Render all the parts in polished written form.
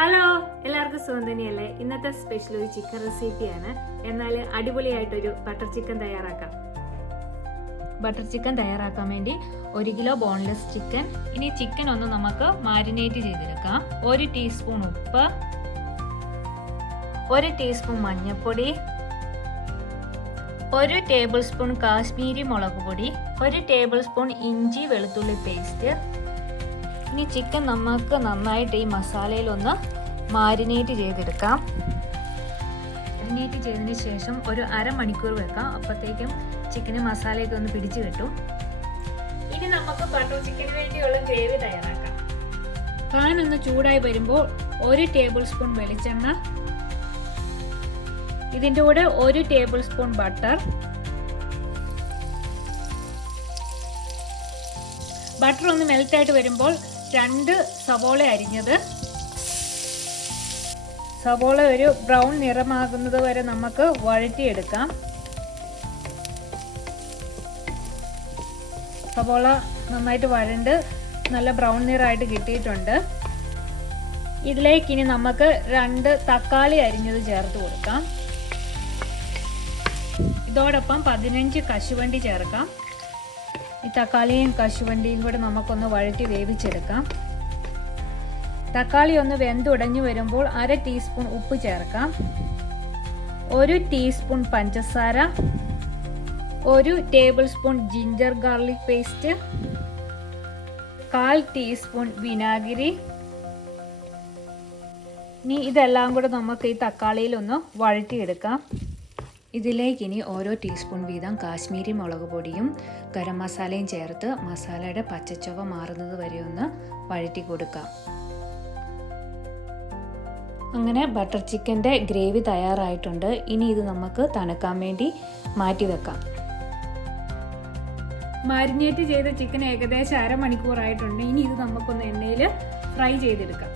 Hello, എല്ലാവർക്കും സുഖം തന്നെയല്ലേ? ഇന്നത്തെ സ്പെഷ്യൽ ഒരു ചിക്കൻ റെസിപ്പിയാണ്. എന്നാൽ അടിപൊളിയായിട്ടൊരു ബട്ടർ ചിക്കൻ തയ്യാറാക്കാം. ബട്ടർ ചിക്കൻ തയ്യാറാക്കാൻ വേണ്ടി 1 കിലോ ബോൺലെസ് ചിക്കൻ. ഇനി ചിക്കൻ ഒന്ന് നമുക്ക് മാരിനേറ്റ് ചെയ്തെടുക്കാം. 1 ടീസ്പൂൺ ഉപ്പ്, 1 ടീസ്പൂൺ മഞ്ഞൾപ്പൊടി, 1 ടേബിൾ സ്പൂൺ കാശ്മീരി മുളക് പൊടി, 1 ടേബിൾ സ്പൂൺ ഇഞ്ചി വെളുത്തുള്ളി പേസ്റ്റ്. ഇനി ചിക്കൻ നമുക്ക് നന്നായിട്ട് ഈ മസാലയിലൊന്ന് മാരിനേറ്റ് ചെയ്തെടുക്കാം. മാരിനേറ്റ് ചെയ്തതിന് ശേഷം ഒരു അരമണിക്കൂർ വെക്കാം. അപ്പോഴത്തേക്കും ചിക്കന് മസാലയൊക്കെ ഒന്ന് പിടിച്ചു കിട്ടും. ഇനി നമുക്ക് ബട്ടർ ചിക്കന് വേണ്ടിയുള്ള ഗ്രേവി തയ്യാറാക്കാം. പാൻ ഒന്ന് ചൂടായി വരുമ്പോൾ 1 ടേബിൾ സ്പൂൺ വെളിച്ചെണ്ണ, ഇതിൻ്റെ കൂടെ 1 ടേബിൾ സ്പൂൺ ബട്ടർ. ബട്ടർ ഒന്ന് മെൽറ്റായിട്ട് വരുമ്പോൾ 2 സവോള അരിഞ്ഞത്. സവോള ഒരു ബ്രൗൺ നിറമാകുന്നത് വരെ നമുക്ക് വഴറ്റിയെടുക്കാം. സവോള നന്നായിട്ട് വഴണ്ട് നല്ല ബ്രൗൺ നിറമായിട്ട് കിട്ടിയിട്ടുണ്ട്. ഇതിലേക്ക് ഇനി നമുക്ക് 2 തക്കാളി അരിഞ്ഞത് ചേർത്ത് കൊടുക്കാം. ഇതോടൊപ്പം 15 കശുവണ്ടി ചേർക്കാം. ഈ തക്കാളിയും കശുവണ്ടിയും കൂടെ നമുക്കൊന്ന് വഴറ്റി വേവിച്ചെടുക്കാം. തക്കാളി ഒന്ന് വെന്തുടഞ്ഞു വരുമ്പോൾ 1/2 ടീസ്പൂൺ ഉപ്പ് ചേർക്കാം. 1 ടീസ്പൂൺ പഞ്ചസാര, 1 table spoon ginger garlic paste, 1/4 teaspoon വിനാഗിരി. ഇനി ഇതെല്ലാം കൂടെ നമുക്ക് ഈ തക്കാളിയിലൊന്ന് വഴറ്റിയെടുക്കാം. ഇതിലേക്ക് ഇനി ഓരോ ടീസ്പൂൺ വീതം കാശ്മീരി മുളക് പൊടിയും ഗരം മസാലയും ചേർത്ത് മസാലയുടെ പച്ചച്ചുവ മാറുന്നത് വരെ ഒന്ന് വഴറ്റി കൊടുക്കാം. അങ്ങനെ ബട്ടർ ചിക്കൻ്റെ ഗ്രേവി തയ്യാറായിട്ടുണ്ട്. ഇനി ഇത് നമുക്ക് തണുക്കാൻ വേണ്ടി മാറ്റി വെക്കാം. മാരിനേറ്റ് ചെയ്ത ചിക്കൻ ഏകദേശം അരമണിക്കൂറായിട്ടുണ്ട്. ഇനി ഇത് നമുക്കൊന്ന് എണ്ണയിൽ ഫ്രൈ ചെയ്തെടുക്കാം.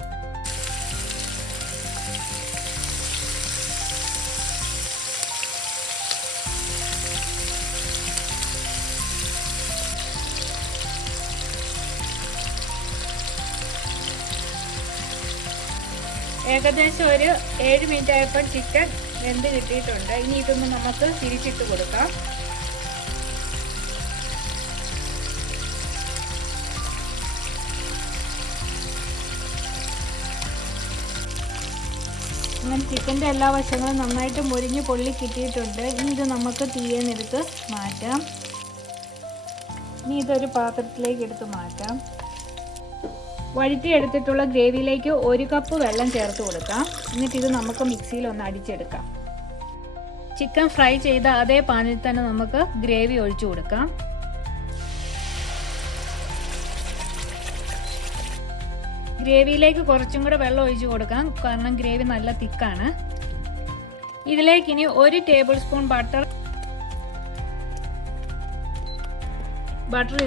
ഏകദേശം ഒരു 7 മിനിറ്റ് ആയപ്പോൾ ചിക്കൻ വെന്ത് കിട്ടിയിട്ടുണ്ട്. ഇനി ഇതൊന്ന് നമുക്ക് തിരിച്ചിട്ട് കൊടുക്കാം. അങ്ങനെ ചിക്കൻ്റെ എല്ലാ വശങ്ങളും നന്നായിട്ട് മുരിഞ്ഞ് പൊള്ളി കിട്ടിയിട്ടുണ്ട്. ഇനി ഇത് നമുക്ക് തീയെന്നെടുത്ത് മാറ്റാം. ഇനി ഇതൊരു പാത്രത്തിലേക്ക് എടുത്ത് മാറ്റാം. വഴറ്റിയെടുത്തിട്ടുള്ള ഗ്രേവിയിലേക്ക് 1 കപ്പ് വെള്ളം ചേർത്ത് കൊടുക്കാം. എന്നിട്ട് ഇത് നമുക്ക് മിക്സിയിൽ ഒന്ന് അടിച്ചെടുക്കാം. ചിക്കൻ ഫ്രൈ ചെയ്ത അതേ പാനിൽ തന്നെ നമുക്ക് ഗ്രേവി ഒഴിച്ചു കൊടുക്കാം. ഗ്രേവിയിലേക്ക് കുറച്ചും കൂടെ വെള്ളം ഒഴിച്ചു കൊടുക്കാം, കാരണം ഗ്രേവി നല്ല തിക്കാണ്. ഇതിലേക്ക് ഇനി 1 ടേബിൾ സ്പൂൺ ബട്ടർ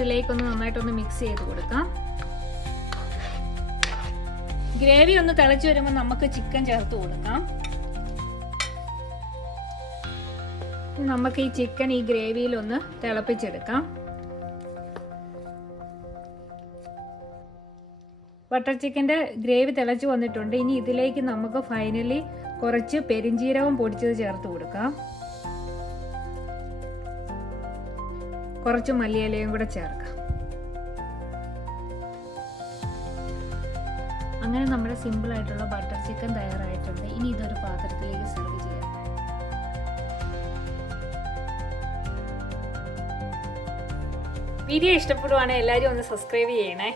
ഇതിലേക്കൊന്ന് നന്നായിട്ടൊന്ന് മിക്സ് ചെയ്ത് കൊടുക്കാം. ഗ്രേവി ഒന്ന് തിളച്ച് വരുമ്പോൾ നമുക്ക് ചിക്കൻ ചേർത്ത് കൊടുക്കാം. നമുക്ക് ഈ ചിക്കൻ ഈ ഗ്രേവിയിൽ ഒന്ന് തിളപ്പിച്ചെടുക്കാം. ബട്ടർ ചിക്കൻ്റെ ഗ്രേവി തിളച്ച് വന്നിട്ടുണ്ട്. ഇനി ഇതിലേക്ക് നമുക്ക് ഫൈനലി കുറച്ച് പെരിഞ്ജീരകം പൊടിച്ചത് ചേർത്ത് കൊടുക്കാം. കുറച്ച് മല്ലിയിലയും കൂടെ ചേർക്കാം. അങ്ങനെ നമ്മുടെ സിമ്പിൾ ആയിട്ടുള്ള ബട്ടർ ചിക്കൻ തയ്യാറായിട്ടുണ്ട്. ഇനി ഇതൊരു പാത്രത്തിലേക്ക് സെർവ് ചെയ്യാം. വീഡിയോ ഇഷ്ടപ്പെടുവാണെങ്കിൽ എല്ലാവരും ഒന്ന് സബ്സ്ക്രൈബ് ചെയ്യണേ.